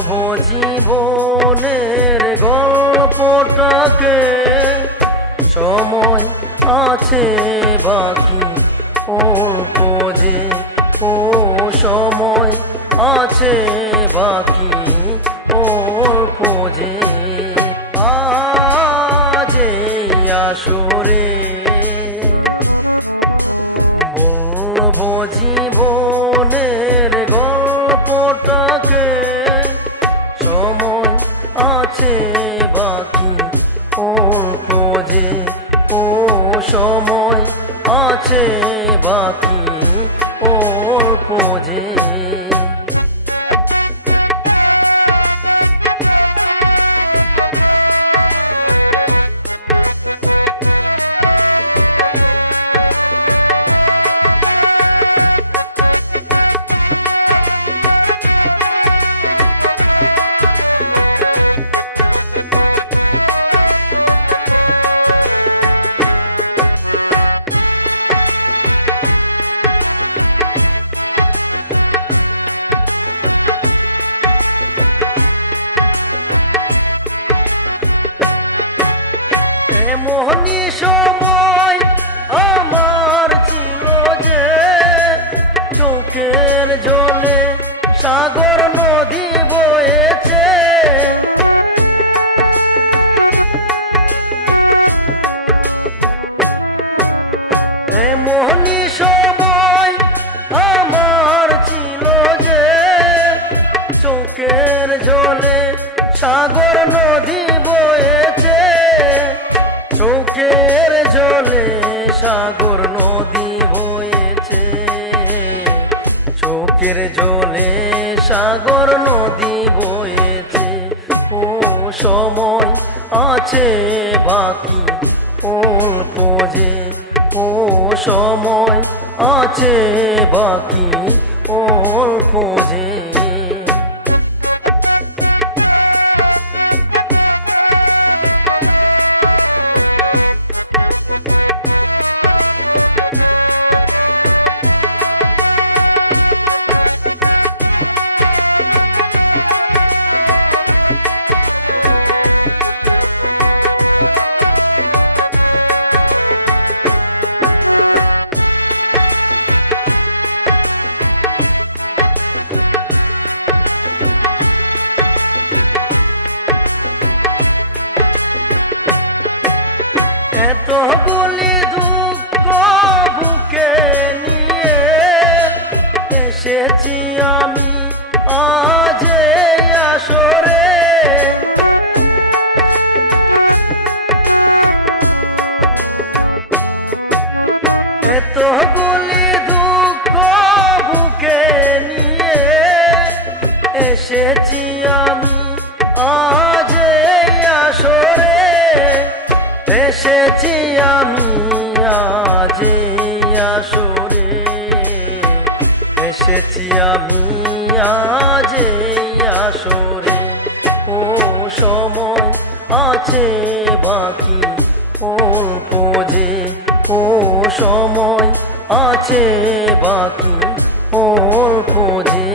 বলবো জীবনের গল্পটাকে, সময় আছে বাকি অল্প যে, ও সময় আছে বাকি অল্প যে। আজ এই আসরে বলবো জীবনের গল্পটাকে, সময় আছে বাকি অল্প যে, ও সময় আছে বাকি অল্প যে। এমনই সময় আমার ছিল যে, চোখের জলে সাগর নদী বয়েছে। এমনই সময় আমার ছিল যে, চোখের জলে সাগর নদী বয়েছে। চোখের জলে সাগর নদী বয়েছে, চোখের জলে সাগর নদী বয়েছে। ও সময় আছে বাকি অল্প যে, ও সময় আছে বাকি অল্প যে। এতগুলি দুঃখ বুকে নিয়ে এসেছি আমি আজ এই আসরে। এতগুলি দুঃখ বুকে নিয়ে এসেছি আমি আজ এই আসরে। এসেছি আমি আজ এই আসরে, এসেছি আমি আজ এই আসরে। ও সময় আছে বাকি অল্প যে, ও সময় আছে বাকি অল্প যে।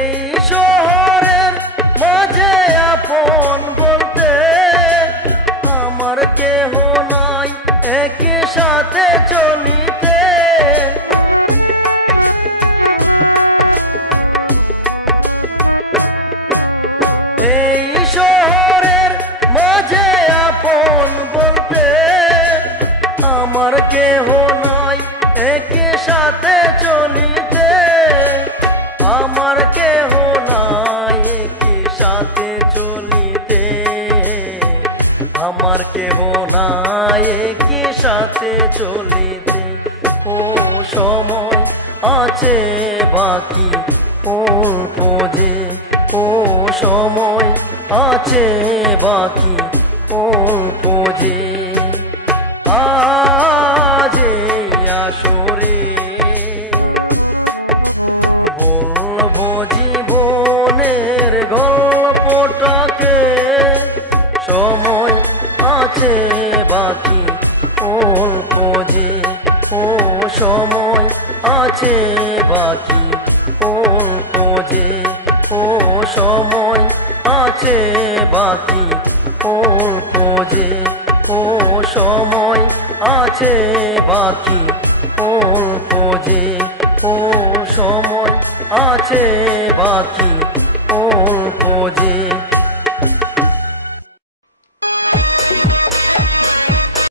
এই শহরের মাঝে আপন বলতে আমার কেহ নাই, একই সাথে চলিতে। এই শহরের মাঝে আপন বলতে আমার কেহ নাই, একই সাথে চলিতে। আমার কেহ নাই একই সাথে চলিতে, আমার কেহ নাই একই সাথে চলিতে। ও সময় আছে বাকি অল্প যে, ও সময় আছে বাকি অল্প যে। আজ এই আসরে বলবো জীবনের গল্পটাকে, সময় আছে বাকি অল্প যে, ও সময় আছে বাকি অল্প যে, ও সময় আছে বাকি অল্প যে, ও সময় আছে বাকি অল্প যে, ও সময় আছে বাকি অল্প যে।